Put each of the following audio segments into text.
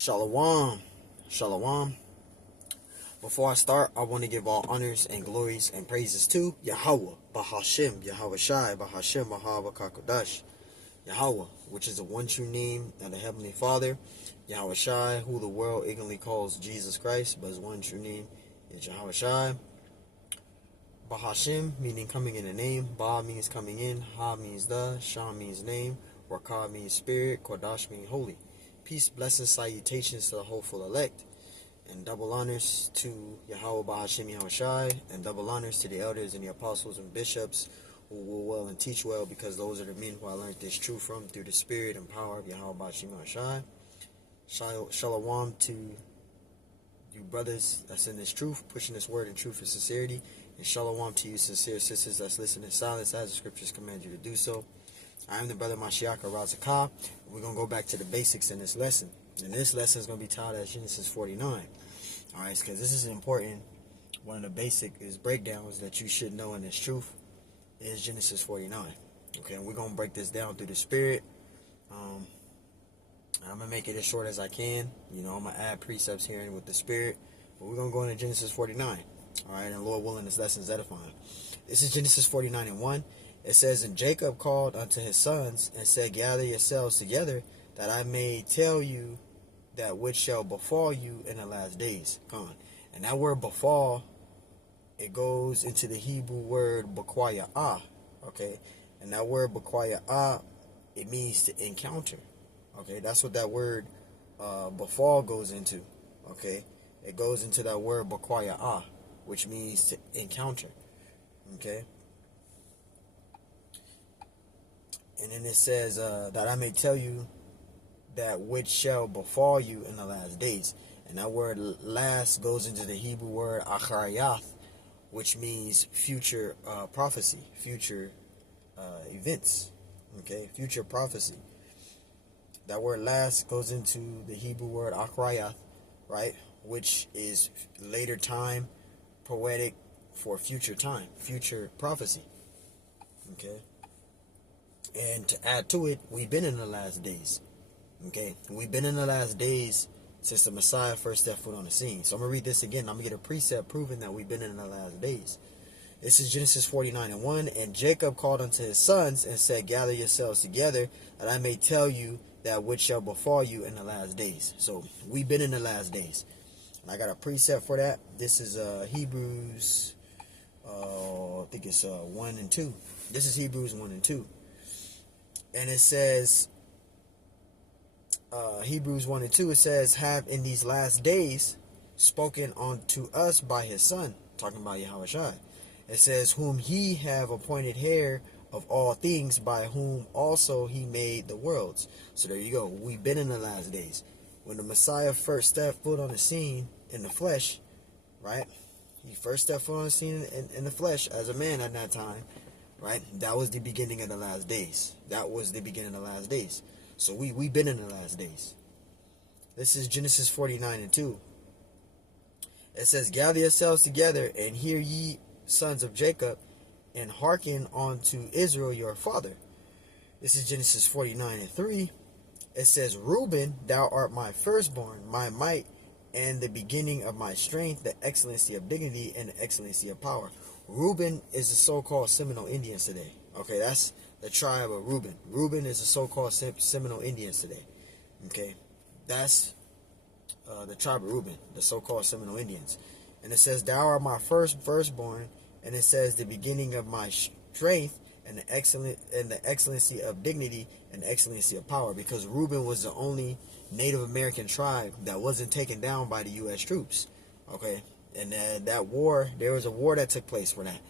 Shalom. Shalom. Before I start, I want to give all honors and glories and praises to Yahweh, Bahashim, Yahweh Shai, Bahashim, Bahawah Kakodash. Yahweh, which is the one true name of the Heavenly Father. Yahweh Shai, who the world ignorantly calls Jesus Christ, but his one true name is Yahweh Shai. Bahashim, meaning coming in the name. Ba means coming in. Ha means the. Shah means name. Rakah means spirit. Kodash means holy. Peace, blessings, salutations to the hopeful elect. And double honors to Yahweh Bahashim Yahweh Shai. And double honors to the elders and the apostles and bishops who will well and teach well, because those are the men who I learned this truth from through the spirit and power of Yahweh Bahashim Yahweh Shai. Shalom to you brothers that's in this truth, pushing this word in truth and sincerity. And shalom to you sincere sisters that's listening in silence as the scriptures command you to do so. I am the brother Mashiach Razakah. We're going to go back to the basics in this lesson. And this lesson is going to be taught as Genesis 49. Alright, because this is important. One of the basic breakdowns that you should know in this truth is Genesis 49. Okay, and we're going to break this down through the spirit. I'm going to make it as short as I can. I'm going to add precepts here with the spirit. But we're going to go into Genesis 49. Alright, and Lord willing, this lesson is edifying. This is Genesis 49 and 1. It says, "And Jacob called unto his sons, and said, Gather yourselves together, that I may tell you that which shall befall you in the last days." Gone. And that word befall, it goes into the Hebrew word bakwaya'ah. Okay? And that word bakwaya'ah, it means to encounter. Okay? That's what that word befall goes into. Okay? It goes into that word bakwaya'ah, which means to encounter. Okay? And then it says that I may tell you that which shall befall you in the last days. And that word last goes into the Hebrew word acharayath, which means future prophecy, future events. Okay, future prophecy. That word last goes into the Hebrew word acharayath, right, which is later time, poetic for future time, future prophecy. Okay. And to add to it, we've been in the last days. Okay, we've been in the last days since the Messiah first stepped foot on the scene. So I'm going to read this again. I'm going to get a precept proving that we've been in the last days. This is Genesis 49 and 1. "And Jacob called unto his sons, and said, Gather yourselves together, that I may tell you that which shall befall you in the last days." So we've been in the last days. And I got a precept for that. This is Hebrews, I think it's 1 and 2. This is Hebrews 1 and 2. And it says, Hebrews 1 and 2, it says, "Have in these last days spoken unto us by his Son," talking about Yahweh Shai. It says, "Whom he have appointed heir of all things, by whom also he made the worlds." So there you go. We've been in the last days. When the Messiah first stepped foot on the scene in the flesh, right? He first stepped foot on the scene in the flesh as a man at that time. Right? That was the beginning of the last days. That was the beginning of the last days. So we've been in the last days. This is Genesis 49 and 2. It says, "Gather yourselves together, and hear ye, sons of Jacob, and hearken unto Israel your father." This is Genesis 49 and 3. It says, "Reuben, thou art my firstborn, my might, and the beginning of my strength, the excellency of dignity, and the excellency of power." Reuben is the so-called Seminole Indians today. Okay, that's the tribe of Reuben. Reuben is the so-called Seminole Indians today. Okay, that's the tribe of Reuben, the so-called Seminole Indians. And it says, "Thou art my firstborn," and it says, "the beginning of my strength, and the excellency of dignity, and the excellency of power," because Reuben was the only Native American tribe that wasn't taken down by the U.S. troops. Okay. And that war, there was a war that took place for that.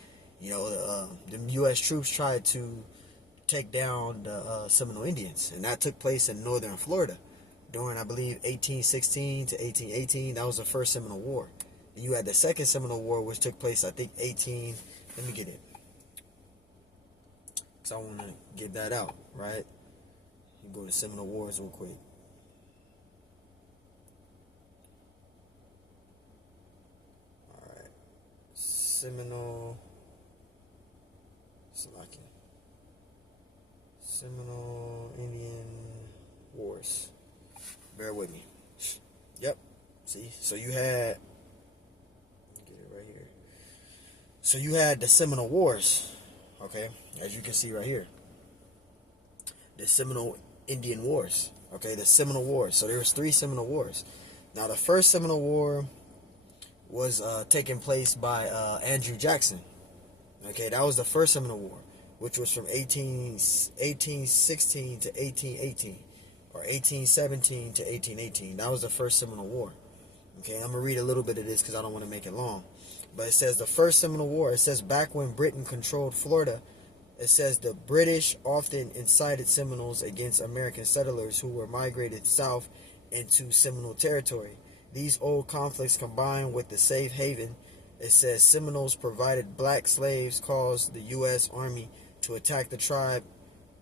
The U.S. troops tried to take down the Seminole Indians. And that took place in northern Florida during, I believe, 1816 to 1818. That was the first Seminole War. And you had the second Seminole War, which took place, I think, let me get it. Because I want to get that out, right? You go to Seminole Wars real quick. Seminole Indian Wars. Bear with me. Yep. See, so you had, get it right here. So you had the Seminole Wars, okay, as you can see right here, the Seminole Indian Wars, okay, the Seminole Wars. So there was 3 Seminole Wars. Now the first Seminole War was taken place by Andrew Jackson. Okay, that was the first Seminole War, which was from 1816 to 1818, or 1817 to 1818. That was the first Seminole War. Okay, I'm going to read a little bit of this because I don't want to make it long. But it says the first Seminole War, it says back when Britain controlled Florida, it says the British often incited Seminoles against American settlers who were migrated south into Seminole territory. These old conflicts combined with the safe haven, it says Seminoles provided black slaves, caused the U.S. Army to attack the tribe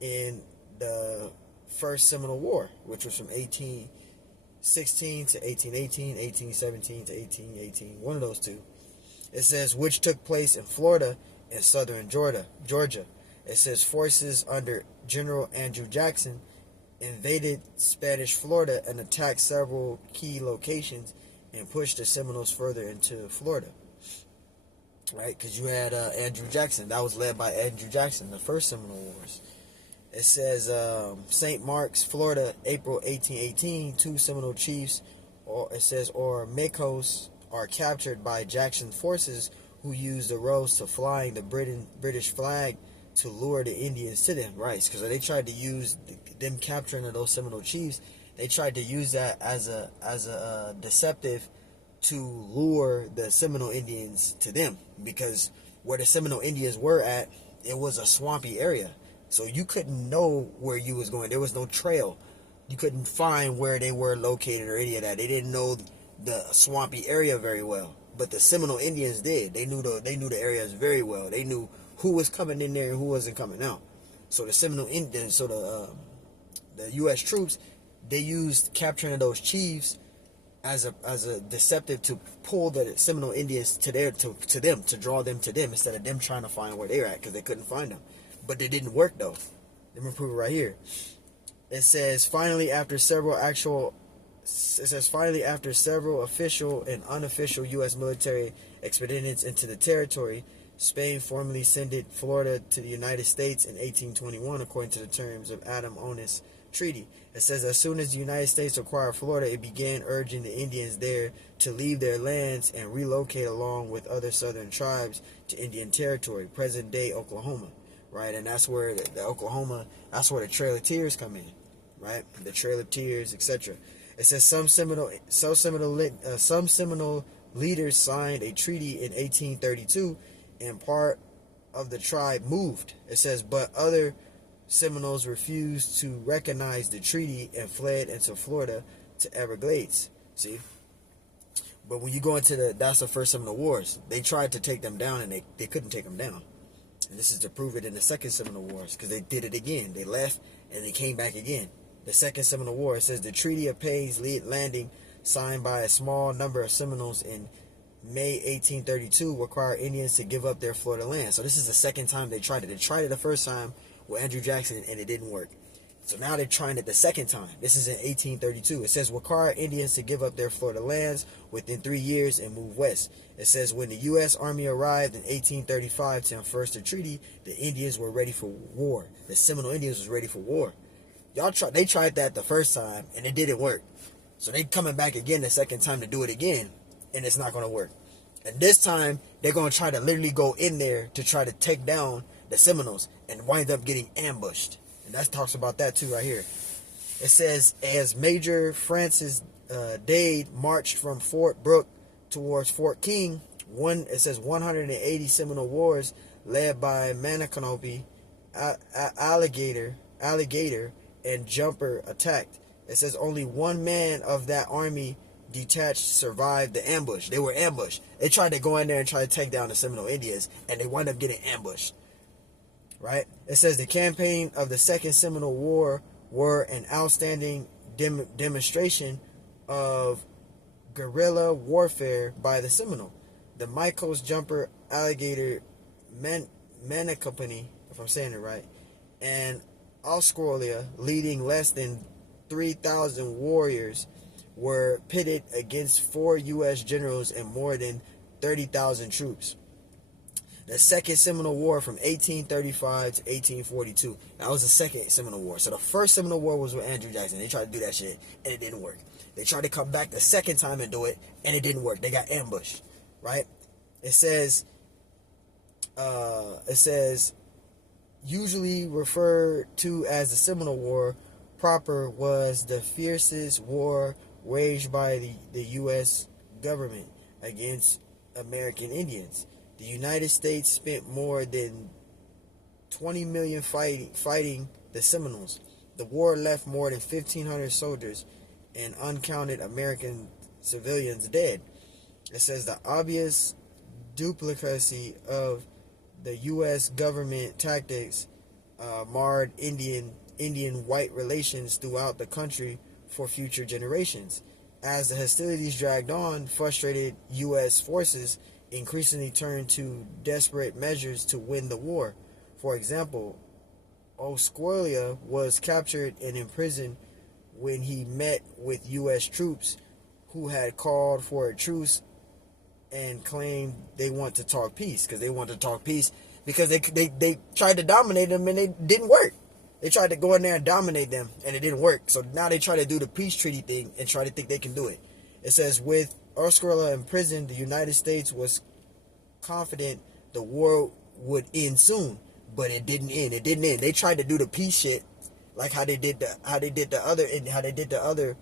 in the First Seminole War, which was from 1816 to 1818, 1817 to 1818, one of those two. It says, which took place in Florida and southern Georgia. It says forces under General Andrew Jackson invaded Spanish Florida and attacked several key locations and pushed the Seminoles further into Florida. Right, because you had Andrew Jackson. That was led by Andrew Jackson, the first Seminole Wars. It says St. Mark's, Florida, April 1818, 2 Seminole chiefs, or it says Oromecos, are captured by Jackson's forces, who used the rose to flying the British flag to lure the Indians to them. Right, because they tried to use them capturing of those Seminole chiefs. They tried to use that as a deceptive to lure the Seminole Indians to them, because where the Seminole Indians were at, it was a swampy area, so you couldn't know where you was going. There was no trail. You couldn't find where they were located or any of that. They didn't know the swampy area very well, but the Seminole Indians did. They knew the areas very well. They knew who was coming in there and who wasn't coming out. So the Seminole Indians, so the U.S. troops, they used capturing of those chiefs as a deceptive to pull the Seminole Indians to them, to draw them to them, instead of them trying to find where they're at, because they couldn't find them. But it didn't work though. Let me prove it right here. It says finally after several official and unofficial U.S. military expeditions into the territory, Spain formally ceded Florida to the United States in 1821, according to the terms of Adam-Onis Treaty. It says as soon as the United States acquired Florida, it began urging the Indians there to leave their lands and relocate along with other southern tribes to Indian Territory, present-day Oklahoma, right? And that's where the Oklahoma, that's where the Trail of Tears come in, right? The Trail of Tears, etc. It says some Seminole leaders signed a treaty in 1832, and part of the tribe moved. It says, but other Seminoles refused to recognize the treaty and fled into Florida to Everglades. See? But when you go into that's the first Seminole Wars. They tried to take them down and they couldn't take them down. And this is to prove it in the second Seminole Wars, because they did it again. They left and they came back again. The second Seminole War, it says the Treaty of Payne's Landing, signed by a small number of Seminoles in May 1832, required Indians to give up their Florida land. So this is the second time they tried it. They tried it the first time with Andrew Jackson and it didn't work. So now they're trying it the second time. This is in 1832. It says require Indians to give up their Florida lands within 3 years and move west. It says when the U.S. Army arrived in 1835 to enforce the treaty, the Indians were ready for war. The Seminole Indians was ready for war. They tried that the first time and it didn't work. So they coming back again the second time to do it again, and it's not going to work. And this time they're going to try to literally go in there to try to take down the Seminoles and wind up getting ambushed. And that talks about that too right here. It says as Major Francis Dade marched from Fort Brooke towards Fort King, it says 180 Seminole Wars led by Manacanope, Alligator, and Jumper attacked. It says only one man of that army detached survived the ambush. They were ambushed. They tried to go in there and try to take down the Seminole Indians, and they wound up getting ambushed. Right? It says the campaign of the Second Seminole War were an outstanding demonstration of guerrilla warfare by the Seminole. The Michaels, Jumper, Alligator, Manacapony, if I'm saying it right, and Osceola, leading less than 3,000 warriors, were pitted against 4 U.S. generals and more than 30,000 troops. The Second Seminole War from 1835 to 1842. That was the Second Seminole War. So the First Seminole War was with Andrew Jackson. They tried to do that shit, and it didn't work. They tried to come back the second time and do it, and it didn't work. They got ambushed, right? It says, usually referred to as the Seminole War proper, was the fiercest war waged by the U.S. government against American Indians. The United States spent more than $20 million fighting the Seminoles. The war left more than 1,500 soldiers and uncounted American civilians dead. It says the obvious duplicacy of the U.S. government tactics marred Indian-white relations throughout the country for future generations. As the hostilities dragged on, frustrated U.S. forces increasingly turned to desperate measures to win the war. For example, Osceola was captured and imprisoned when he met with U.S. troops who had called for a truce and claimed they want to talk peace because they tried to dominate them and it didn't work. They tried to go in there and dominate them and it didn't work. So now they try to do the peace treaty thing and try to think they can do it. It says, with Osceola in prison, the United States was confident the war would end soon, but it didn't end. It didn't end. They tried to do the peace shit, like how they did the other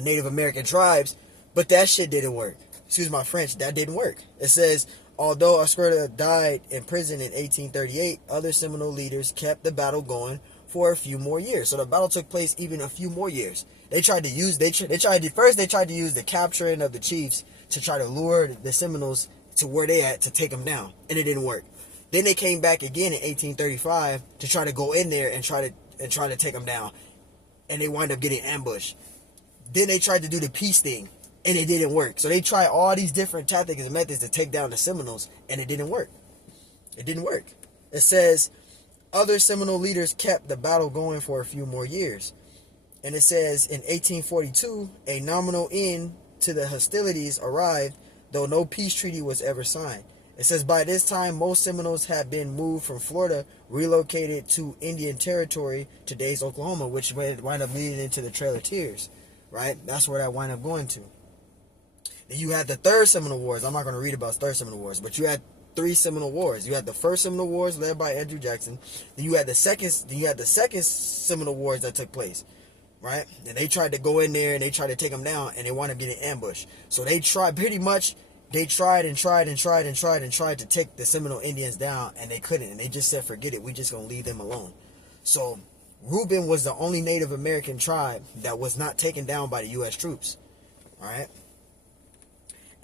Native American tribes, but that shit didn't work. Excuse my French. That didn't work. It says, although Osceola died in prison in 1838, other Seminole leaders kept the battle going for a few more years. So the battle took place even a few more years. They tried to use the capturing of the chiefs to try to lure the Seminoles to where they at to take them down, and it didn't work. Then they came back again in 1835 to try to go in there and try to take them down, and they wind up getting ambushed. Then they tried to do the peace thing, and it didn't work. So they tried all these different tactics and methods to take down the Seminoles, and it didn't work. It didn't work. It says other Seminole leaders kept the battle going for a few more years. And it says in 1842, a nominal end to the hostilities arrived, though no peace treaty was ever signed. It says by this time, most Seminoles had been moved from Florida, relocated to Indian Territory, today's Oklahoma, which wind up leading into the Trail of Tears, right? That's where that wind up going to. Then you had the Third Seminole Wars. I'm not going to read about Third Seminole Wars, but you had 3 Seminole Wars. You had the First Seminole Wars led by Andrew Jackson. Then you had the second Seminole Wars that took place, right? And they tried to go in there and they tried to take them down, and they wound up getting ambushed. So they tried to take the Seminole Indians down, and they couldn't. And they just said, forget it. We just going to leave them alone. So Reuben was the only Native American tribe that was not taken down by the U.S. troops. All right.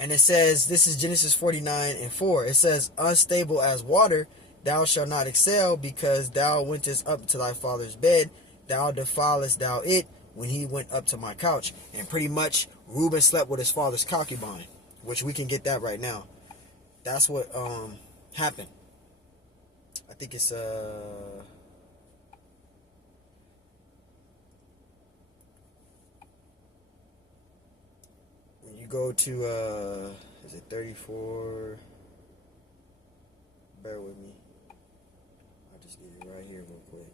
And it says, this is Genesis 49:4. It says, unstable as water, thou shalt not excel, because thou wentest up to thy father's bed. Thou defilest thou it when he went up to my couch. And pretty much Reuben slept with his father's concubine, which we can get that right now. That's what happened. I think it's when you go to is it 34? Bear with me. I'll just get it right here real quick.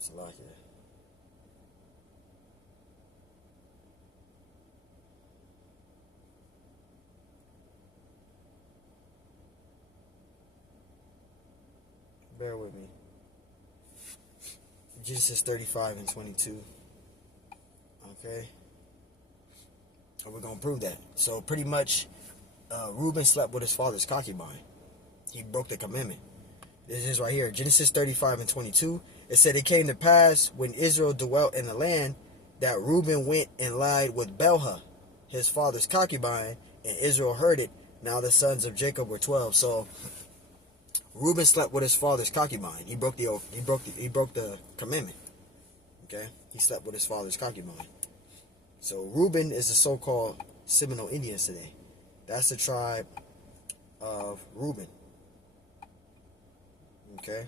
Salakia. Bear with me. Genesis 35:22. Okay. And we're going to prove that. So pretty much, Reuben slept with his father's concubine. He broke the commandment. This is right here. Genesis 35:22. It said, it came to pass when Israel dwelt in the land that Reuben went and lied with Bilhah, his father's concubine, and Israel heard it. Now the sons of Jacob were 12. So Reuben slept with his father's concubine. He broke the oath. He broke the commandment. Okay? He slept with his father's concubine. So Reuben is the so-called Seminole Indians today. That's the tribe of Reuben. Okay?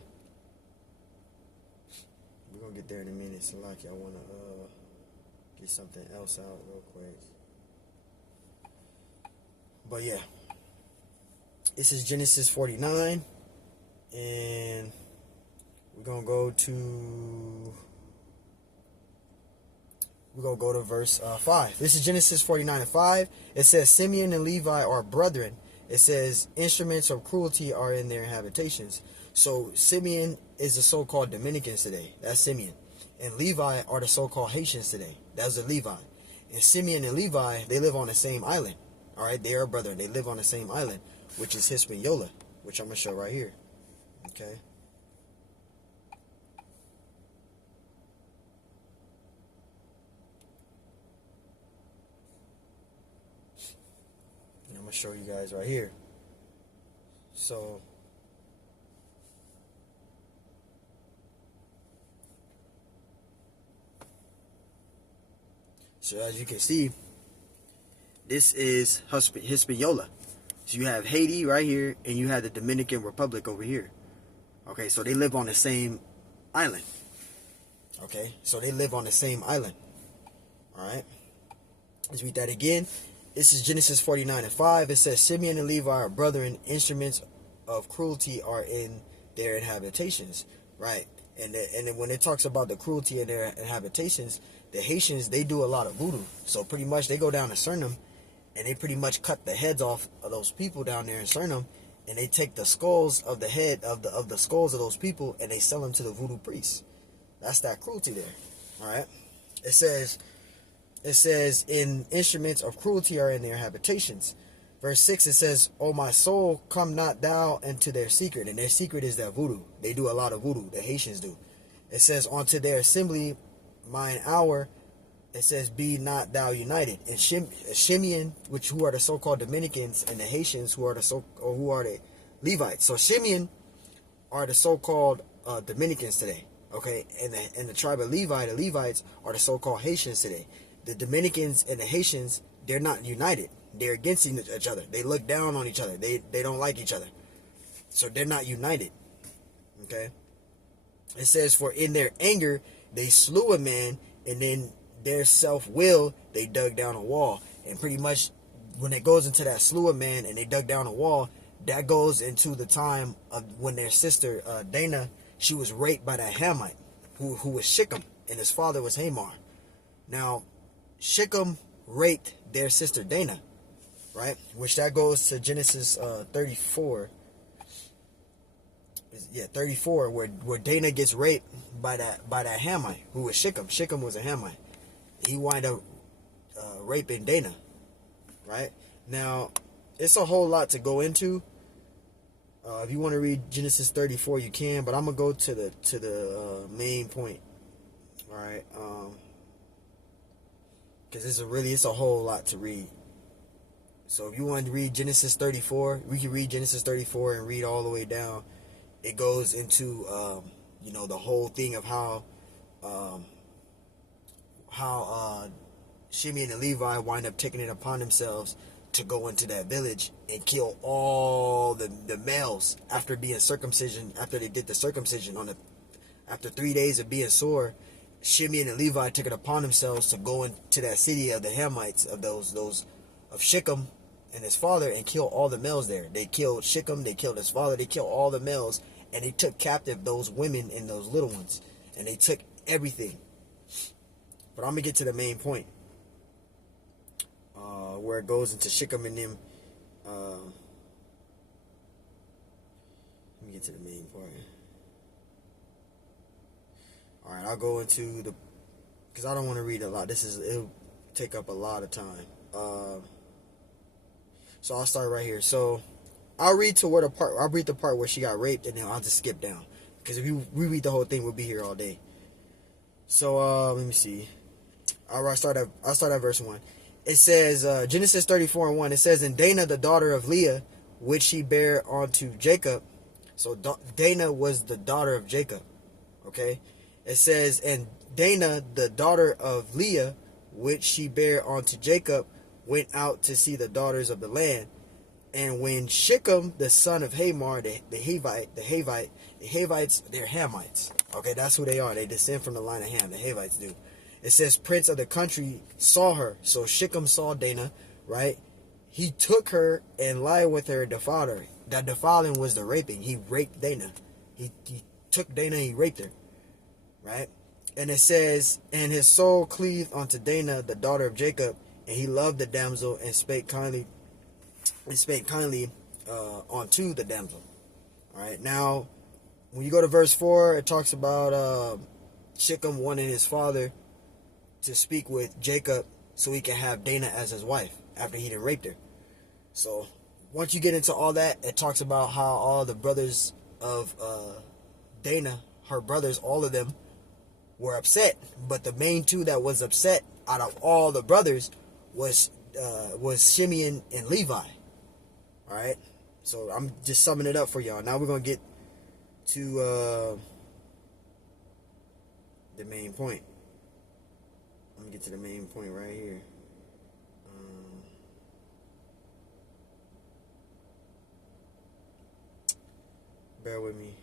We're going to get there in a minute. So, like, I want to get something else out real quick. But, yeah. This is Genesis 49. And we're going to go to... We're going to go to verse 5. This is Genesis 49 and 5. It says, Simeon and Levi are brethren. It says, instruments of cruelty are in their habitations. So Simeon is the so-called Dominicans today. That's Simeon. And Levi are the so-called Haitians today. That's the Levi. And Simeon and Levi, they live on the same island. All right, they are brethren. They live on the same island, which is Hispaniola, which I'm going to show right here. Okay. I'm going to show you guys right here. So as you can see, this is Hispaniola. So you have Haiti right here, and you have the Dominican Republic over here. Okay, so they live on the same island. Okay, so they live on the same island. All right, let's read that again. This is Genesis 49 and 5. It says, Simeon and Levi are brethren, instruments of cruelty are in their habitations. Right, and then when it talks about the cruelty in their habitations, the Haitians, they do a lot of voodoo. So pretty much they go down to Suriname, and they pretty much cut the heads off of those people down there in Suriname, and they take the skulls of the head of the skulls of those people, and they sell them to the voodoo priests. That's that cruelty there. All right, it says, in instruments of cruelty are in their habitations. Verse 6, it says, O my soul, come not thou into their secret. And their secret is that voodoo. They do a lot of voodoo. The Haitians do. It says, unto their assembly, mine hour. It says, be not thou united. And Shimeon, who are the so-called Dominicans, and the Haitians, who are the Levites. So Shimeon are the so-called Dominicans today. Okay, and the tribe of Levi, the Levites, are the so-called Haitians today. The Dominicans and the Haitians, they're not united. They're against each other. They look down on each other. They don't like each other. So they're not united. Okay. It says, for in their anger, they slew a man, and then their self-will, they dug down a wall. And pretty much when it goes into that slew a man and they dug down a wall, that goes into the time of when their sister, Dana, she was raped by that Hamite, who was Shechem, and his father was Hamor. Now, Shechem raped their sister Dana, right? Which that goes to Genesis 34. Yeah, 34, where Dana gets raped by that Hamite, who was Shechem. Shechem was a Hamite. He wind up raping Dana, right? Now, it's a whole lot to go into. If you want to read Genesis 34, you can, but I'm gonna go to the main point. All right, because it's a whole lot to read. So if you want to read Genesis 34, we can read Genesis 34 and read all the way down. It goes into the whole thing of how Shimeon and Levi wind up taking it upon themselves to go into that village and kill all the males after being circumcision. After they did the circumcision after 3 days of being sore, Shimeon and Levi took it upon themselves to go into that city of the Hamites, of those of Shechem and his father, and kill all the males there. They killed Shechem, they killed his father, they killed all the males, and they took captive those women and those little ones, and they took everything. But I'm gonna get to the main point, where it goes into Shechem and them. Let me get to the main point. All right, I'll go into because I don't want to read a lot. It'll take up a lot of time. So I'll start right here. So I'll read the part where she got raped, and then I'll just skip down, because if we read the whole thing, we'll be here all day. So let me see. I'll start at verse 1. It says, Genesis 34 and 1. It says, and Dana, the daughter of Leah, which she bare unto Jacob. So Dana was the daughter of Jacob. Okay. It says, and Dana, the daughter of Leah, which she bare unto Jacob, went out to see the daughters of the land. And when Shechem, the son of Hamor, the Havites, they're Hamites. Okay, that's who they are. They descend from the line of Ham. The Havites do. It says, prince of the country saw her. So Shechem saw Dinah, right? He took her and lied with her, defiled her. That defiling was the raping. He raped Dinah. He took Dinah and he raped her, right? And it says, and his soul cleaved unto Dinah, the daughter of Jacob, and he loved the damsel and spake kindly unto the damsel. All right, now when you go to verse 4, it talks about Shechem wanting his father to speak with Jacob so he can have Dinah as his wife after he done raped her. So once you get into all that, it talks about how all the brothers of Dinah, her brothers, all of them were upset. But the main two that was upset out of all the brothers was Shimeon and Levi. All right, so I'm just summing it up for y'all. Now we're gonna get to the main point. I'm gonna get to the main point right here. Bear with me.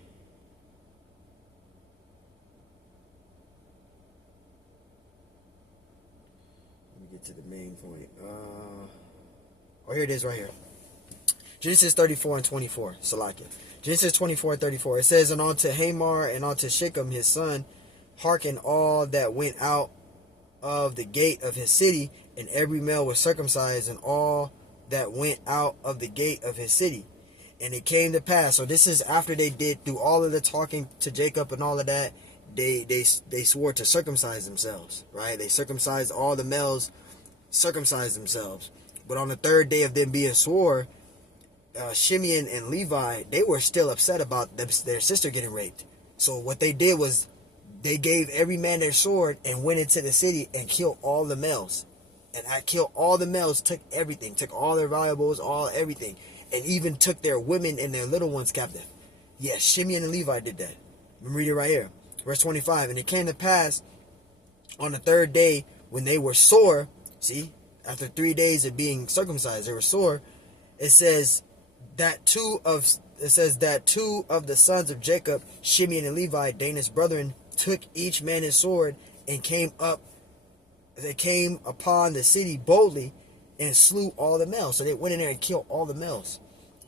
Let me get to the main point. Here it is right here. Genesis 34 and 24. Salakia. Genesis 24 and 34. It says, and unto Hamor and unto Shechem his son, hearken all that went out of the gate of his city, and every male was circumcised, and all that went out of the gate of his city. And it came to pass. So this is after they did do all of the talking to Jacob and all of that. They swore to circumcise themselves, right? They circumcised all the males, circumcised themselves. But on the third day of them being swore, Shimeon and Levi, they were still upset about their sister getting raped. So what they did was they gave every man their sword and went into the city and killed all the males. And I killed all the males, took everything, took all their valuables, everything. And even took their women and their little ones captive. Yes, Shimeon and Levi did that. I'm reading it right here. Verse 25. And it came to pass on the third day when they were sore. See, after 3 days of being circumcised, they were sore. It says that two of the sons of Jacob, Shimeon and Levi, Dinah's brethren, took each man his sword and came upon the city boldly and slew all the males. So they went in there and killed all the males.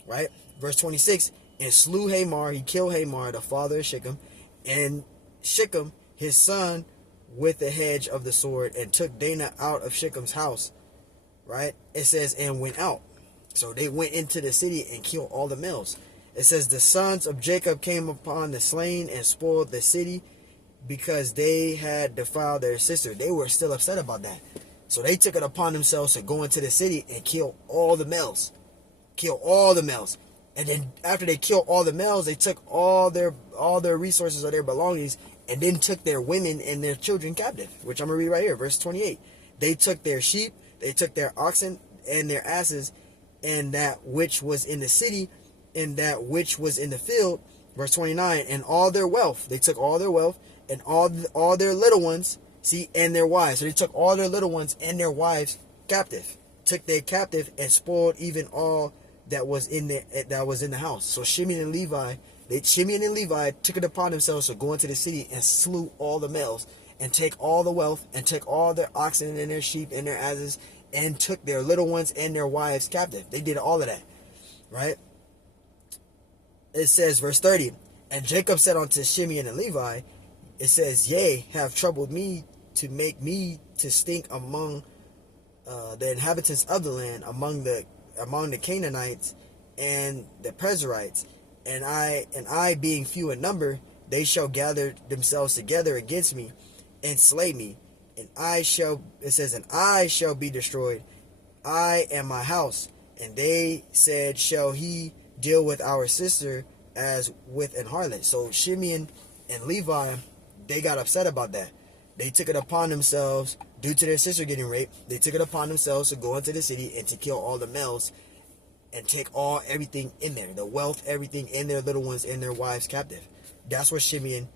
Right? Verse 26. And slew Hamor. He killed Hamor, the father of Shechem. And Shechem, his son, with the hedge of the sword, and took Dinah out of Shechem's house. Right? It says, and went out. So they went into the city and killed all the males. It says, the sons of Jacob came upon the slain and spoiled the city because they had defiled their sister. They were still upset about that. So they took it upon themselves to go into the city and kill all the males. Kill all the males. And then after they killed all the males, they took all their resources or their belongings and then took their women and their children captive, which I'm going to read right here, verse 28. They took their sheep, they took their oxen and their asses, and that which was in the city, and that which was in the field, verse 29, and all their wealth. They took all their wealth and all their little ones, see, and their wives. So they took all their little ones and their wives captive. Took their captive and spoiled even all that was in the house. So Shimeon and Levi took it upon themselves to go into the city and slew all the males and take all the wealth and took all their oxen and their sheep and their asses and took their little ones and their wives captive. They did all of that, right? It says, verse 30, and Jacob said unto Shimeon and Levi, it says, yea, have troubled me to make me to stink among the inhabitants of the land, among the Canaanites and the Perizzites, and I being few in number, they shall gather themselves together against me and slay me, and I shall be destroyed, I and my house. And they said, shall he deal with our sister as with an harlot? So Shimeon and Levi, they got upset about that. They took it upon themselves, due to their sister getting raped, they took it upon themselves to go into the city and to kill all the males and take everything in there, the wealth, everything, and their little ones and their wives captive. That's what Shimeon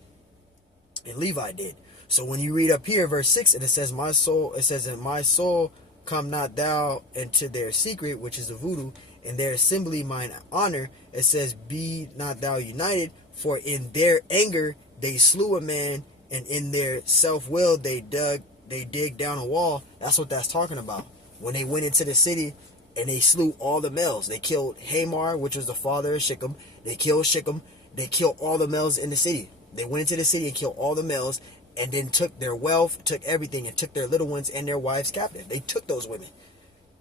and Levi did. So when you read up here, verse 6, and it says, in my soul come not thou into their secret, which is the voodoo, in their assembly mine honor. It says, be not thou united, for in their anger they slew a man, and in their self-will they dig down a wall. That's what that's talking about. When they went into the city and they slew all the males. They killed Hamor, which was the father of Shechem. They killed Shechem. They killed all the males in the city. They went into the city and killed all the males, and then took their wealth, took everything, and took their little ones and their wives captive. They took those women.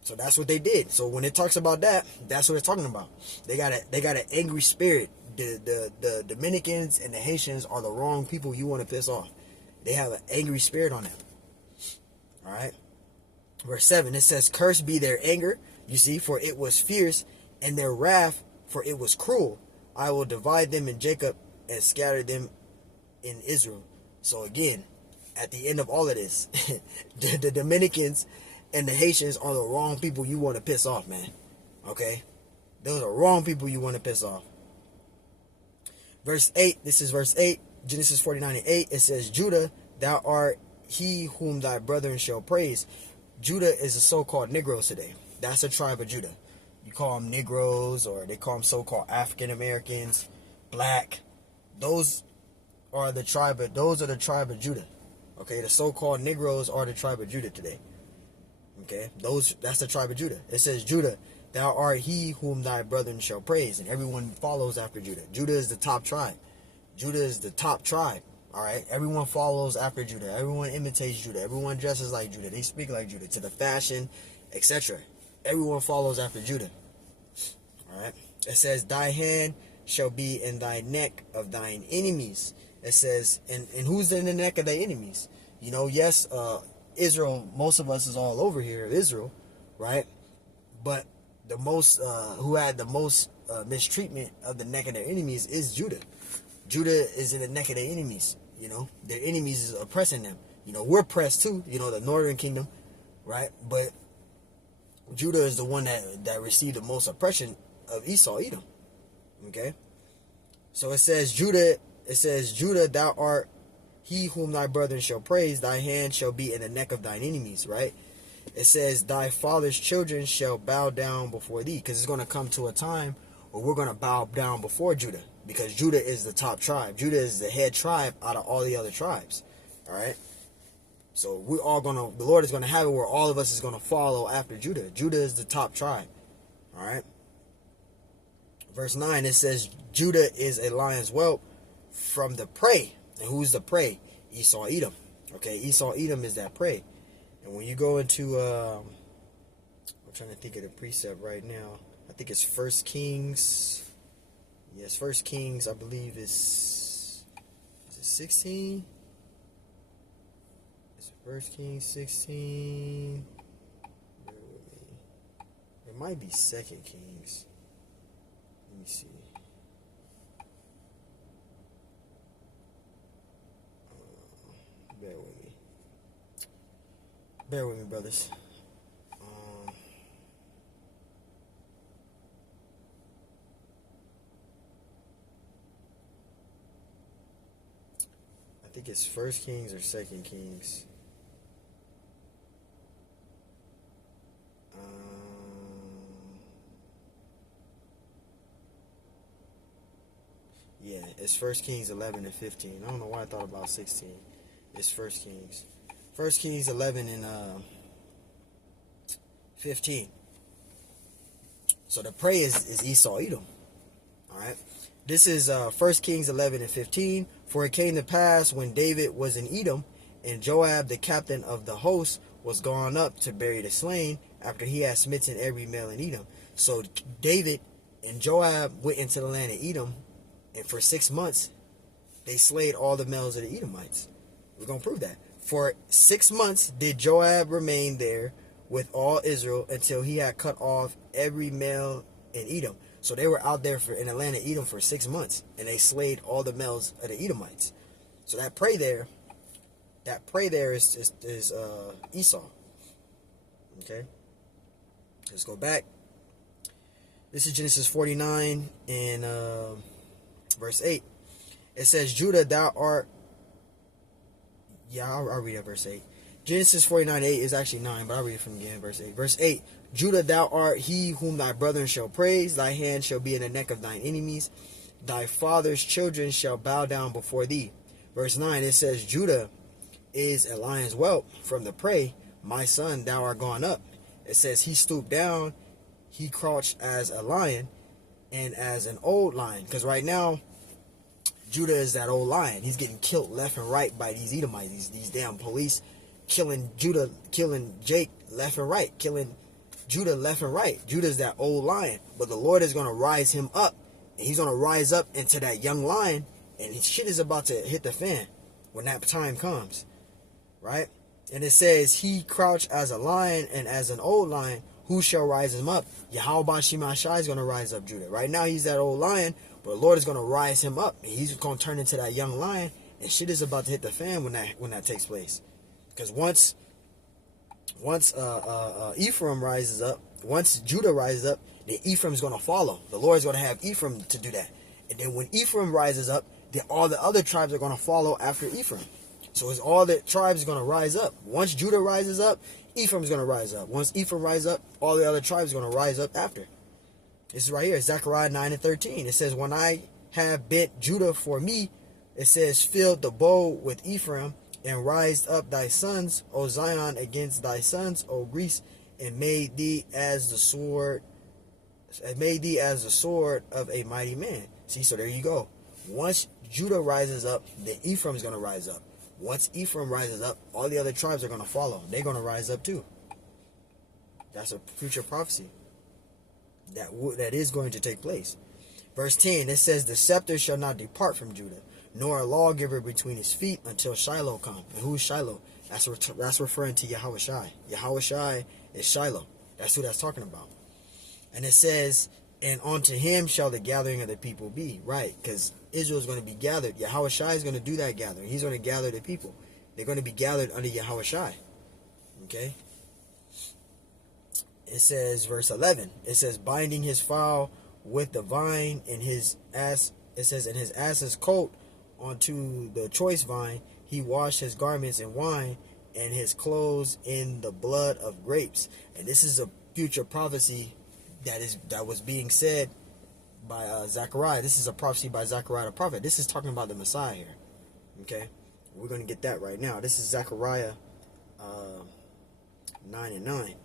So that's what they did. So when it talks about that, that's what it's talking about. They got an angry spirit. The Dominicans and the Haitians are the wrong people you want to piss off. They have an angry spirit on them. All right. Verse 7, it says, cursed be their anger, you see, for it was fierce, and their wrath, for it was cruel. I will divide them in Jacob and scatter them in Israel. So again, at the end of all of this, the Dominicans and the Haitians are the wrong people you want to piss off, man. Okay? Those are the wrong people you want to piss off. Verse 8, this is verse 8, Genesis 49:8. It says, Judah, thou art he whom thy brethren shall praise. Judah is the so-called Negroes today. That's a tribe of Judah. You call them Negroes, or they call them so-called African Americans, black. Those are the tribe of Judah. Okay, the so-called Negroes are the tribe of Judah today. Okay, that's the tribe of Judah. It says, Judah, thou art he whom thy brethren shall praise, and everyone follows after Judah. Judah is the top tribe. Judah is the top tribe. All right, everyone follows after Judah. Everyone imitates Judah. Everyone dresses like Judah. They speak like Judah, to the fashion, etc. Everyone follows after Judah. All right. It says, thy hand shall be in thy neck of thine enemies. It says, and who's in the neck of their enemies? You know, yes, Israel, most of us is all over here, Israel, right? But the most, who had the most mistreatment of the neck of their enemies is Judah. Judah is in the neck of their enemies. You know, their enemies is oppressing them. You know, we're pressed too, you know, the northern kingdom, right? But Judah is the one that received the most oppression of Esau, Edom. Okay? So it says, Judah, thou art he whom thy brethren shall praise, thy hand shall be in the neck of thine enemies, right? It says, thy father's children shall bow down before thee, because it's going to come to a time where we're going to bow down before Judah, because Judah is the top tribe. Judah is the head tribe out of all the other tribes, all right? So the Lord is going to have it where all of us is going to follow after Judah. Judah is the top tribe, all right? Verse 9, it says, Judah is a lion's whelp from the prey. And who's the prey? Esau, Edom. Okay, Esau, Edom is that prey. And when you go into, I'm trying to think of the precept right now. I think it's 1 Kings. Yes, 1 Kings, I believe is it 16? Is it 1 Kings 16? Bear with me. It might be 2 Kings. Let me see. Bear with me, brothers. I think it's 1 Kings or 2 Kings. Yeah, it's 1 Kings 11 and 15. I don't know why I thought about 16. It's 1 Kings. 1 Kings 11 and 15. So the prey is Esau, Edom. Alright. This is 1 Kings 11 and 15. For it came to pass when David was in Edom, and Joab, the captain of the host, was gone up to bury the slain, after he had smitten every male in Edom. So David and Joab went into the land of Edom, and for 6 months, they slayed all the males of the Edomites. We're going to prove that. For 6 months did Joab remain there with all Israel, until he had cut off every male in Edom. So they were out there in the land of Edom for 6 months, and they slayed all the males of the Edomites. So that prey there is Esau. Okay, let's go back. This is Genesis 49 and verse 8. It says, Judah, thou art... Yeah, I'll read it, verse 8. Genesis 49:8 is actually 9, but I'll read it from again, verse 8. Verse 8, Judah, thou art he whom thy brethren shall praise. Thy hand shall be in the neck of thine enemies. Thy father's children shall bow down before thee. Verse 9, it says, Judah is a lion's whelp from the prey. My son, thou art gone up. It says, he stooped down, he crouched as a lion and as an old lion. Because right now, Judah is that old lion. He's getting killed left and right by these Edomites, these damn police, killing Judah, killing Jake left and right, killing Judah left and right. Judah's that old lion. But the Lord is going to rise him up. And he's going to rise up into that young lion. And his shit is about to hit the fan when that time comes. Right? And it says, he crouched as a lion and as an old lion. Who shall rise him up? Yahweh Shemashai is going to rise up Judah. Right now he's that old lion. But the Lord is going to rise him up. And he's going to turn into that young lion. And shit is about to hit the fan when that takes place. Because once Ephraim rises up, once Judah rises up, then Ephraim's going to follow. The Lord's going to have Ephraim to do that. And then when Ephraim rises up, then all the other tribes are going to follow after Ephraim. So it's all the tribes are going to rise up. Once Judah rises up, Ephraim's going to rise up. Once Ephraim rises up, all the other tribes are going to rise up after. This is right here, Zechariah 9:13. It says, when I have bent Judah for me, it says, filled the bow with Ephraim, and rised up thy sons, O Zion, against thy sons, O Greece, and made thee as the sword of a mighty man. See, so there you go. Once Judah rises up, then Ephraim's going to rise up. Once Ephraim rises up, all the other tribes are going to follow. They're going to rise up too. That's a future prophecy that is going to take place. Verse 10, it says, the scepter shall not depart from Judah, nor a lawgiver between his feet until Shiloh come. And who is Shiloh? That's referring to Yahushai. Yahushai is Shiloh. That's who that's talking about. And it says, and unto him shall the gathering of the people be. Right, because Israel is going to be gathered. Yahushai is going to do that gathering. He's going to gather the people. They're going to be gathered under Yahushai. Okay? It says, verse 11, it says, binding his fowl with the vine in his ass. It says, in his ass's coat onto the choice vine, he washed his garments in wine and his clothes in the blood of grapes. And this is a future prophecy that was being said by Zechariah. This is a prophecy by Zechariah the prophet. This is talking about the Messiah here. Okay, we're going to get that right now. This is Zechariah 9:9.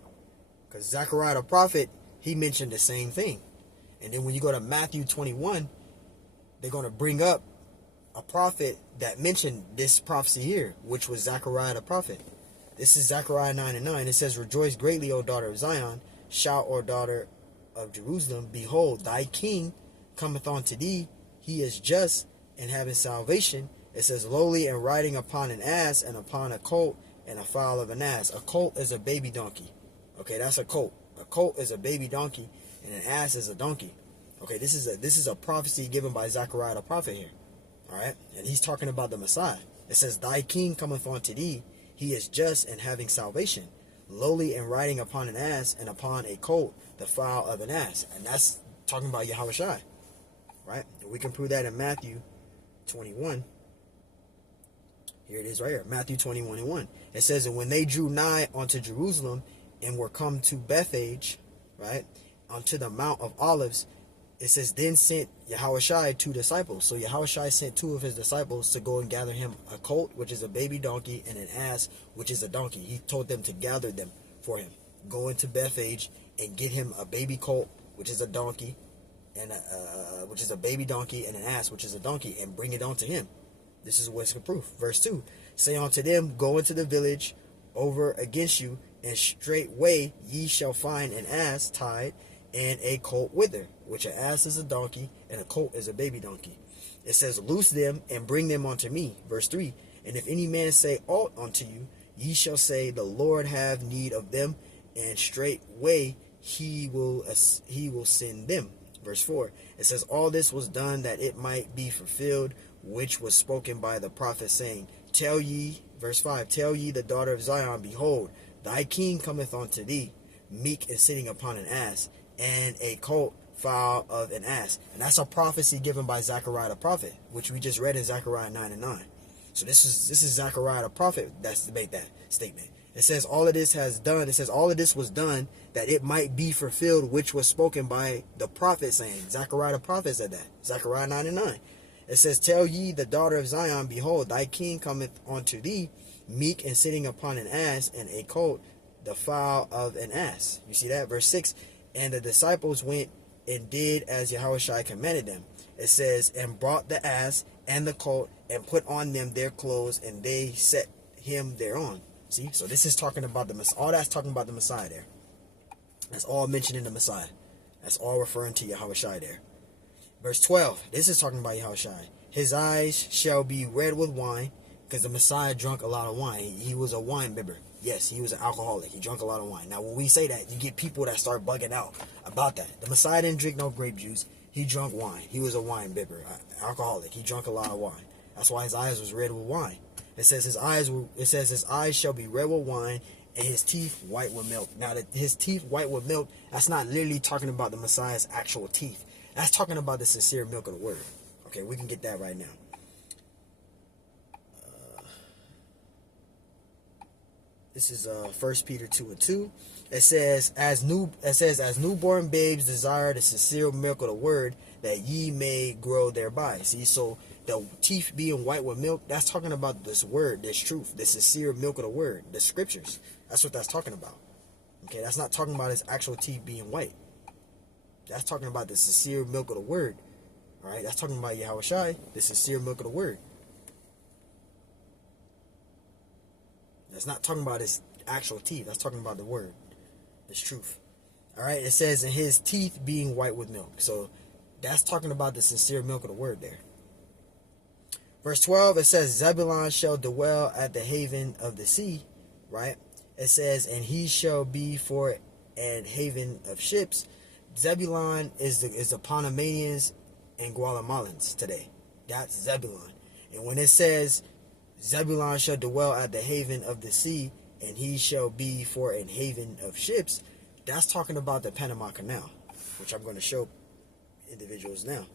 Because Zechariah the prophet, he mentioned the same thing. And then when you go to Matthew 21, they're going to bring up a prophet that mentioned this prophecy here, which was Zechariah the prophet. This is Zechariah 9:9. It says, rejoice greatly, O daughter of Zion. Shout, O daughter of Jerusalem. Behold, thy king cometh unto thee. He is just and having salvation. It says, lowly and riding upon an ass and upon a colt and a foal of an ass. A colt is a baby donkey. Okay, that's a colt. A colt is a baby donkey, and an ass is a donkey. Okay, this is a prophecy given by Zechariah the prophet here. All right, and he's talking about the Messiah. It says, thy king cometh unto thee. He is just and having salvation, lowly and riding upon an ass and upon a colt, the foal of an ass. And that's talking about Yahushai. Right? And we can prove that in Matthew 21. Here it is right here. Matthew 21:1. It says, and when they drew nigh unto Jerusalem and were come to Bethphage, right, unto the Mount of Olives, it says, then sent Yahushai 2 disciples. So Yahushai sent 2 of his disciples to go and gather him a colt, which is a baby donkey, and an ass, which is a donkey. He told them to gather them for him. Go into Bethphage and get him a baby colt, which is a donkey, and which is a baby donkey, and an ass, which is a donkey, and bring it unto him. This is what's the proof. Verse 2, say unto them, go into the village over against you, and straightway ye shall find an ass tied, and a colt with her, which an ass is a donkey, and a colt is a baby donkey. It says, loose them, and bring them unto me. Verse 3, and if any man say aught unto you, ye shall say, the Lord have need of them, and straightway he will send them. Verse 4, it says, all this was done that it might be fulfilled, which was spoken by the prophet, saying, tell ye, verse 5, tell ye the daughter of Zion, behold, thy king cometh unto thee, meek and sitting upon an ass, and a colt, foal of an ass. And that's a prophecy given by Zechariah the prophet, which we just read in Zechariah 9:9. So this is Zechariah the prophet that's made that statement. It says all of this was done that it might be fulfilled, which was spoken by the prophet, saying, Zechariah the prophet said that. Zechariah 9:9. It says, tell ye the daughter of Zion, behold, thy king cometh unto thee, meek and sitting upon an ass, and a colt, the foal of an ass. You see that? Verse 6. And the disciples went and did as Yahushua commanded them. It says, and brought the ass and the colt, and put on them their clothes, and they set him thereon. See? So this is talking about the Messiah. All that's talking about the Messiah there. That's all mentioned in the Messiah. That's all referring to Yahushua there. Verse 12. This is talking about Yahushua. His eyes shall be red with wine, because the Messiah drank a lot of wine. He was a wine bibber. Yes, he was an alcoholic. He drank a lot of wine. Now, when we say that, you get people that start bugging out about that. The Messiah didn't drink no grape juice. He drank wine. He was a wine bibber, alcoholic. He drank a lot of wine. That's why his eyes was red with wine. It says his eyes shall be red with wine, and his teeth white with milk. Now, that his teeth white with milk, that's not literally talking about the Messiah's actual teeth. That's talking about the sincere milk of the word. Okay, we can get that right now. This is 1 Peter 2:2. It says, as newborn babes desire the sincere milk of the word, that ye may grow thereby. See, so the teeth being white with milk, that's talking about this word, this truth, the sincere milk of the word, the scriptures. That's what that's talking about. Okay, that's not talking about his actual teeth being white. That's talking about the sincere milk of the word. All right, that's talking about Yahushua, the sincere milk of the word. That's not talking about his actual teeth. That's talking about the word. It's truth. All right. It says, in his teeth being white with milk. So that's talking about the sincere milk of the word there. Verse 12, it says, Zebulun shall dwell at the haven of the sea. Right. It says, and he shall be for an haven of ships. Zebulun is the Panamanians and Guatemalans today. That's Zebulun. And when it says, Zebulun shall dwell at the haven of the sea, and he shall be for an haven of ships, that's talking about the Panama Canal, which I'm going to show individuals now.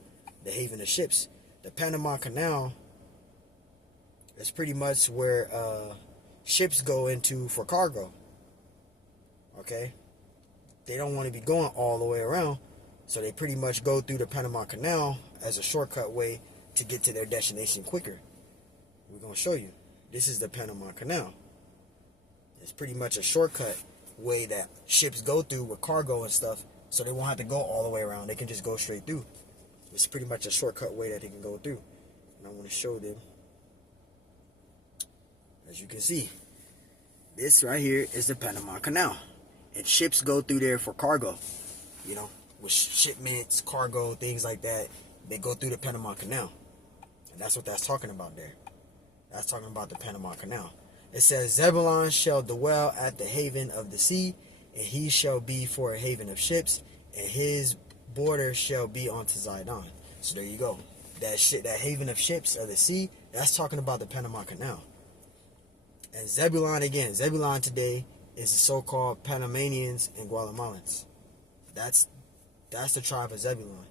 The haven of ships. The Panama Canal is pretty much where ships go into for cargo. Okay? They don't want to be going all the way around, so they pretty much go through the Panama Canal as a shortcut way to get to their destination quicker. We're going to show you. This is the Panama Canal. It's pretty much a shortcut way that ships go through with cargo and stuff, so they won't have to go all the way around. They can just go straight through. It's pretty much a shortcut way that they can go through. And I want to show them. As you can see, this right here is the Panama Canal. And ships go through there for cargo. You know, with shipments, cargo, things like that. They go through the Panama Canal. And that's what that's talking about there. That's talking about the Panama Canal. It says, Zebulun shall dwell at the haven of the sea, and he shall be for a haven of ships, and his border shall be unto Zidon. So there you go. That haven of ships of the sea, that's talking about the Panama Canal. And Zebulun again. Zebulun today is the so-called Panamanians and Guatemalans. That's the tribe of Zebulun.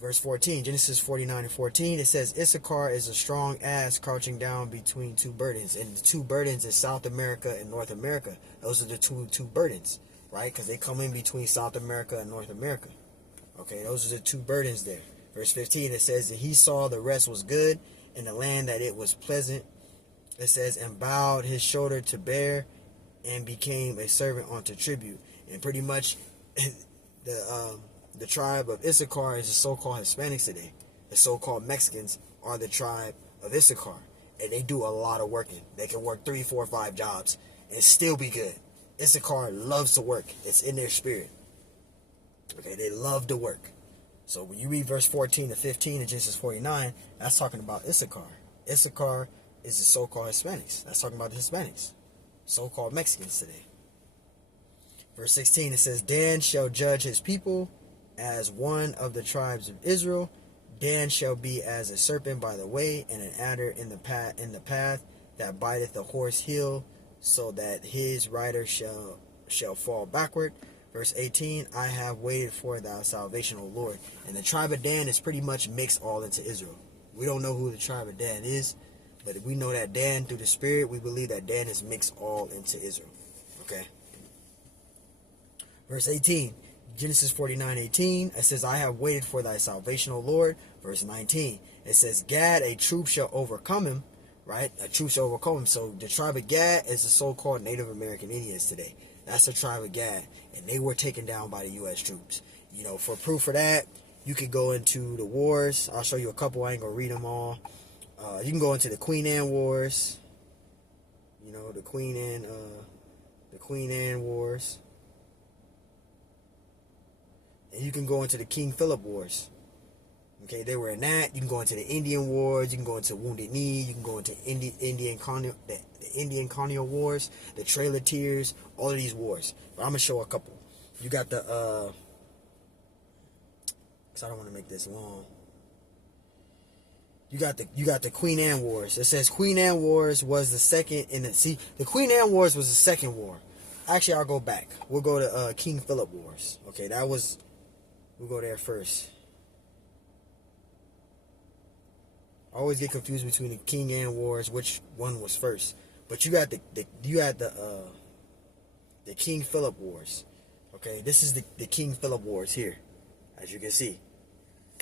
Verse 14, Genesis 49:14, it says, Issachar is a strong ass crouching down between two burdens. And the two burdens is South America and North America. Those are the two burdens, right? Because they come in between South America and North America. Okay, those are the two burdens there. Verse 15, it says that he saw the rest was good, in the land that it was pleasant. It says, and bowed his shoulder to bear, and became a servant unto tribute. And pretty much the tribe of Issachar is the so-called Hispanics today. The so-called Mexicans are the tribe of Issachar. And they do a lot of working. They can work 3, 4, 5 jobs and still be good. Issachar loves to work. It's in their spirit. Okay, they love to work. So when you read verse 14 to 15 in Genesis 49, that's talking about Issachar. Issachar is the so-called Hispanics. That's talking about the Hispanics. So-called Mexicans today. Verse 16, it says, Dan shall judge his people as one of the tribes of Israel. Dan shall be as a serpent by the way, and an adder in the path that biteth the horse heel, so that his rider shall fall backward. Verse 18, I have waited for thy salvation, O Lord. And the tribe of Dan is pretty much mixed all into Israel. We don't know who the tribe of Dan is, but we know that Dan, through the Spirit, we believe that Dan is mixed all into Israel. Okay. Verse 18, Genesis 49:18, it says, I have waited for thy salvation, O Lord. Verse 19, it says, Gad, a troop shall overcome him, right? A troop shall overcome him. So the tribe of Gad is the so-called Native American Indians today. That's the tribe of Gad, and they were taken down by the U.S. troops. You know, for proof of that, you could go into the wars. I'll show you a couple. I ain't gonna read them all. You can go into the Queen Anne Wars. You know, the Queen Anne Wars. And you can go into the King Philip Wars. Okay, they were in that. You can go into the Indian Wars. You can go into Wounded Knee. You can go into the Indian Colonial Wars, the Trail of Tears, all of these wars. But I'm gonna show a couple. You got the because I don't want to make this long. You got the Queen Anne Wars. It says Queen Anne Wars was the second in the the Queen Anne Wars was the second war. Actually, I'll go back. We'll go to King Philip Wars. Okay, we'll go there first. I always get confused between the King Anne Wars, which one was first. But you got the King Philip Wars. Okay, this is the King Philip Wars here, as you can see.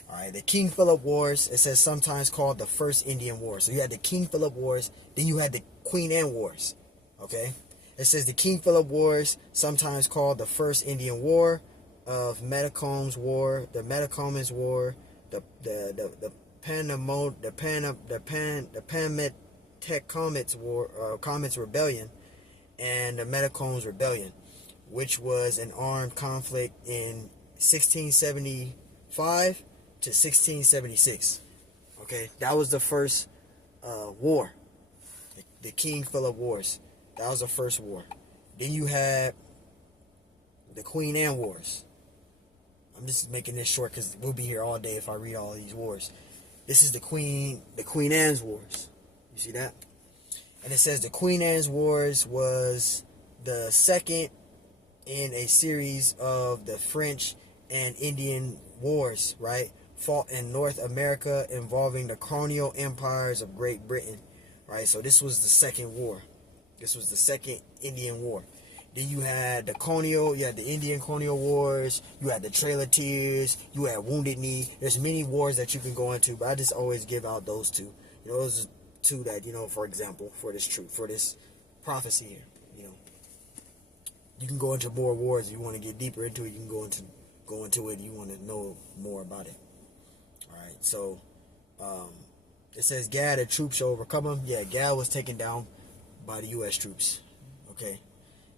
All right, the King Philip Wars, it says sometimes called the First Indian War. So you had the King Philip Wars, then you had the Queen Anne Wars. Okay, it says the King Philip Wars, sometimes called the First Indian War, of Metacombs War, the Metacombs War, the Panametic Comets War, Comets Rebellion, and the Metacombs Rebellion, which was an armed conflict in 1675 to 1676. Okay, that was the first war, the King Philip Wars. That was the first war. Then you had the Queen Anne Wars. I'm just making this short because we'll be here all day if I read all these wars. This is the Queen Anne's Wars. You see that? And it says the Queen Anne's Wars was the second in a series of the French and Indian Wars, right? Fought in North America involving the colonial empires of Great Britain, right? So this was the second war. This was the second Indian War. Then you had the Indian Colonial Wars, you had the Trail of Tears, you had Wounded Knee. There's many wars that you can go into, but I just always give out those two. You know, those are two that, you know, for example, for this prophecy here, you know. You can go into more wars if you want to get deeper into it. You can go into it if you want to know more about it. Alright, so it says Gad, a troop shall overcome him. Yeah, Gad was taken down by the US troops. Okay.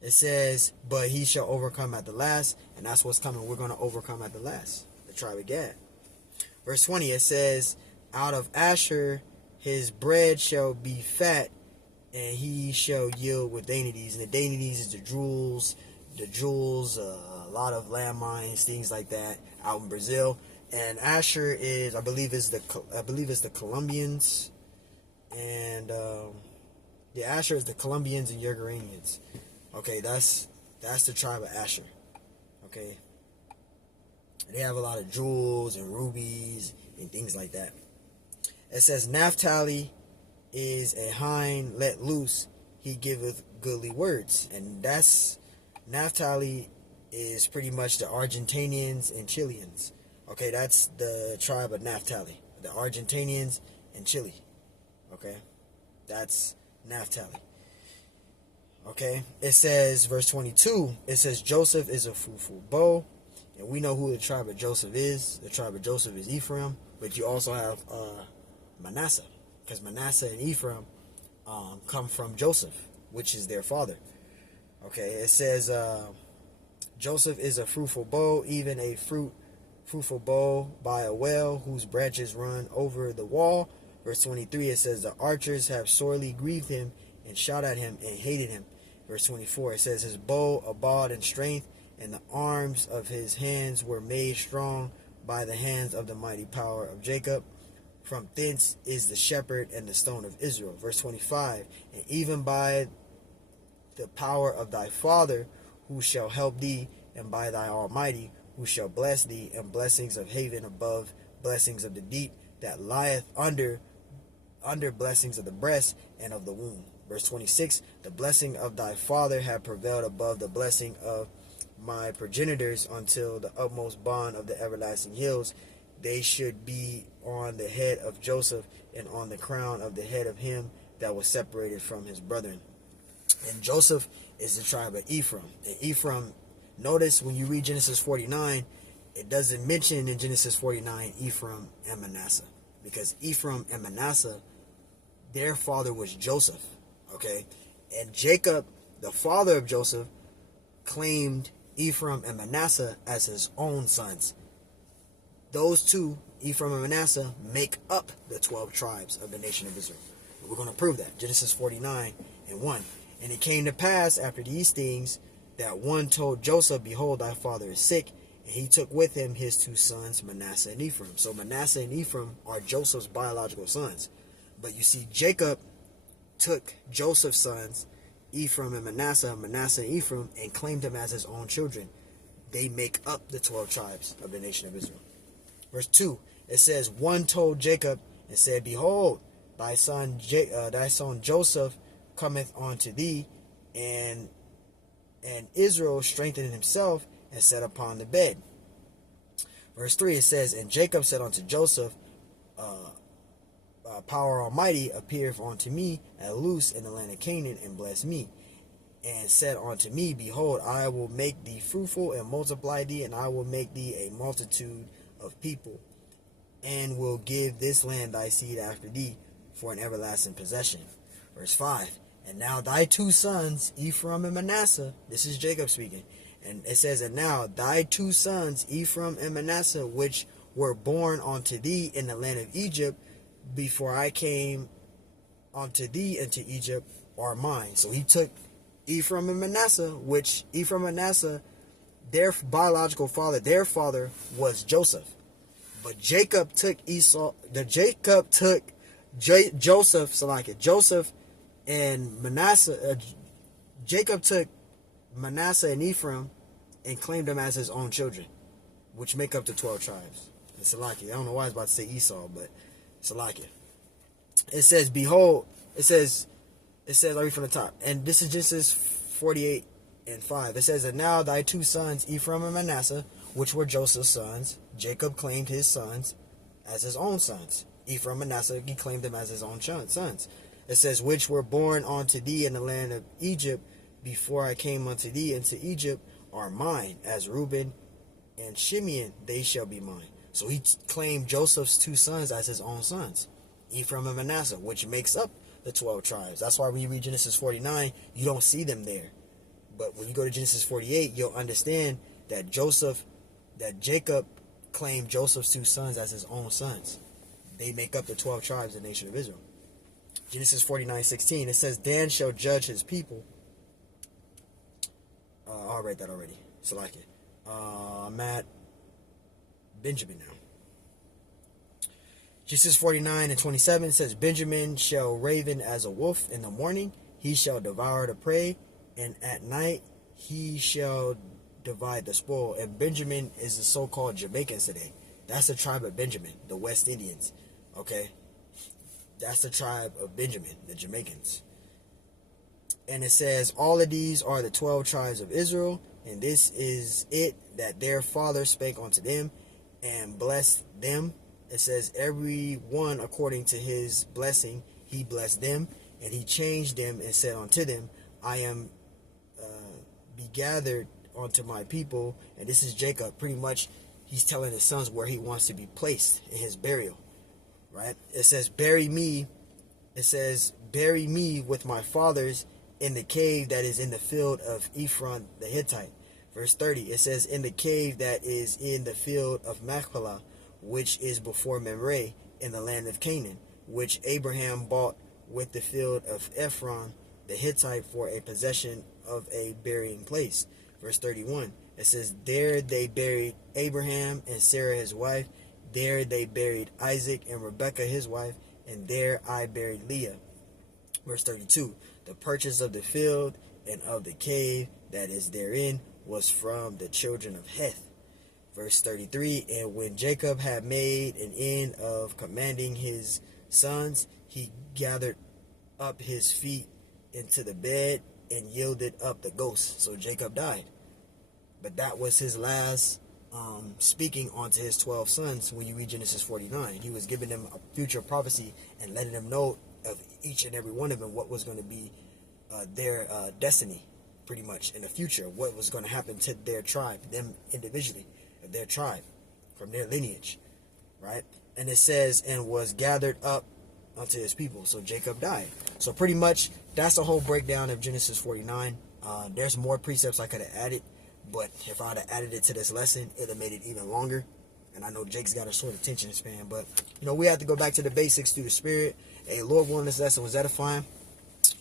It says, but he shall overcome at the last, and that's what's coming. We're going to overcome at the last, the tribe of Gad. Verse 20, it says, out of Asher his bread shall be fat, and he shall yield with dainties. And the dainties is the jewels, a lot of landmines, things like that, out in Brazil. And Asher is, I believe it's the Colombians, and Asher is the Colombians and Ugaranians. Okay, that's the tribe of Asher. Okay, they have a lot of jewels and rubies and things like that. It says Naphtali is a hind let loose; he giveth goodly words, and that's Naphtali is pretty much the Argentinians and Chileans. Okay, that's the tribe of Naphtali, the Argentinians and Chile. Okay, that's Naphtali. Okay, it says, verse 22, it says, Joseph is a fruitful bow. And we know who the tribe of Joseph is. The tribe of Joseph is Ephraim. But you also have Manasseh. Because Manasseh and Ephraim come from Joseph, which is their father. Okay, it says, Joseph is a fruitful bow, even a fruitful bow by a well, whose branches run over the wall. Verse 23, it says, the archers have sorely grieved him, and shot at him, and hated him. Verse 24, it says, his bow abode in strength, and the arms of his hands were made strong by the hands of the mighty power of Jacob. From thence is the shepherd and the stone of Israel. Verse 25, and even by the power of thy father, who shall help thee, and by thy Almighty, who shall bless thee, and blessings of haven above blessings of the deep, that lieth under blessings of the breast and of the womb. Verse 26, the blessing of thy father had prevailed above the blessing of my progenitors until the utmost bond of the everlasting hills. They should be on the head of Joseph and on the crown of the head of him that was separated from his brethren. And Joseph is the tribe of Ephraim. And Ephraim, notice when you read Genesis 49, it doesn't mention in Genesis 49 Ephraim and Manasseh. Because Ephraim and Manasseh, their father was Joseph. Okay? And Jacob, the father of Joseph, claimed Ephraim and Manasseh as his own sons. Those two, Ephraim and Manasseh, make up the 12 tribes of the nation of Israel. We're going to prove that. Genesis 49 and 1. And it came to pass after these things that one told Joseph, behold, thy father is sick. And he took with him his two sons, Manasseh and Ephraim. So Manasseh and Ephraim are Joseph's biological sons. But you see, Jacob took Joseph's sons, Ephraim and Manasseh and Ephraim, and claimed them as his own children. They make up the 12 tribes of the nation of Israel. Verse 2, it says, one told Jacob and said, behold, thy son Joseph cometh unto thee. And Israel strengthened himself and sat upon the bed. Verse 3, it says, and Jacob said unto Joseph, power almighty appeareth unto me at loose in the land of Canaan, and bless me, and said unto me, behold, I will make thee fruitful and multiply thee, and I will make thee a multitude of people, and will give this land thy seed after thee for an everlasting possession. Verse 5, and now thy two sons, Ephraim and Manasseh, this is Jacob speaking, and it says, and now thy two sons, Ephraim and Manasseh, which were born unto thee in the land of Egypt, before I came unto thee into Egypt, are mine. So he took Ephraim and Manasseh, which Ephraim and Manasseh, their biological father, their father was Joseph. But Jacob took Joseph and Manasseh. Jacob took Manasseh and Ephraim and claimed them as his own children, which make up the 12 tribes. And Salakia. I don't know why I was about to say Esau, but Salakia. It says, behold, it says, I'll read from the top. And this is Genesis 48 and 5. It says, and now thy two sons, Ephraim and Manasseh, which were Joseph's sons, Jacob claimed his sons as his own sons. Ephraim and Manasseh, he claimed them as his own sons. It says, which were born unto thee in the land of Egypt, before I came unto thee into Egypt, are mine. As Reuben and Shimeon, they shall be mine. So he claimed Joseph's two sons as his own sons, Ephraim and Manasseh, which makes up the 12 tribes. That's why when you read Genesis 49, you don't see them there. But when you go to Genesis 48, you'll understand that Jacob claimed Joseph's two sons as his own sons. They make up the 12 tribes of the nation of Israel. Genesis 49:16, it says, Dan shall judge his people. I read that already. So like it. I'm at Benjamin now. Genesis 49:27 says, Benjamin shall raven as a wolf in the morning. He shall devour the prey, and at night he shall divide the spoil. And Benjamin is the so-called Jamaicans today. That's the tribe of Benjamin, the West Indians. Okay? That's the tribe of Benjamin, the Jamaicans. And it says, all of these are the 12 tribes of Israel, and this is it that their father spake unto them, and blessed them. It says, every one according to his blessing, he blessed them, and he changed them and said unto them, I am be gathered unto my people. And this is Jacob. Pretty much, he's telling his sons where he wants to be placed in his burial. Right? It says, bury me. It says, bury me with my fathers in the cave that is in the field of Ephron the Hittite. Verse 30, it says, in the cave that is in the field of Machpelah, which is before Mamre, in the land of Canaan, which Abraham bought with the field of Ephron the Hittite for a possession of a burying place. Verse 31, it says, there they buried Abraham and Sarah his wife. There they buried Isaac and Rebekah his wife. And there I buried Leah. Verse 32, the purchase of the field and of the cave that is therein was from the children of Heth. Verse 33, and when Jacob had made an end of commanding his sons, he gathered up his feet into the bed and yielded up the ghost. So Jacob died. But that was his last speaking onto his 12 sons when you read Genesis 49. He was giving them a future prophecy and letting them know of each and every one of them what was going to be their destiny, pretty much, in the future. What was going to happen to their tribe, them individually, of their tribe, from their lineage, right? And it says, and was gathered up unto his people. So Jacob died. So pretty much, that's the whole breakdown of Genesis 49. There's more precepts I could have added, but if I'd have added it to this lesson, it'd have made it even longer. And I know Jake's got a short attention span, but, we have to go back to the basics through the Spirit. Hey, Lord willing, this lesson was edifying.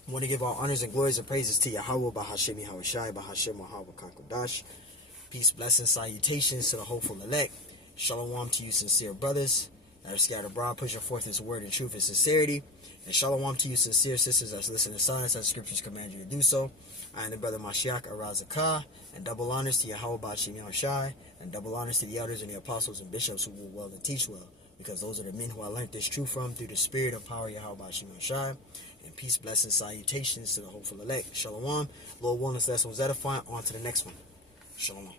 I want to give all honors and glories and praises to Yahweh, Bahashem Yahushai, Bahashem Yahweh Kankodash. Peace, blessings, salutations to the hopeful elect. Shalom to you, sincere brothers that are scattered abroad, pushing forth His word in truth and sincerity. And shalom to you, sincere sisters that listen in silence as the scriptures command you to do so. I am the brother Mashiach Arazakah, and double honors to Yahweh Bahashem Yahushai, and double honors to the elders and the apostles and bishops who will well and teach well, because those are the men who I learned this truth from through the spirit of power Yahweh Bahashem Yahushai. And peace, blessings, salutations to the hopeful elect. Shalom. Lord willing, this lesson was edifying. On to the next one. Shalom.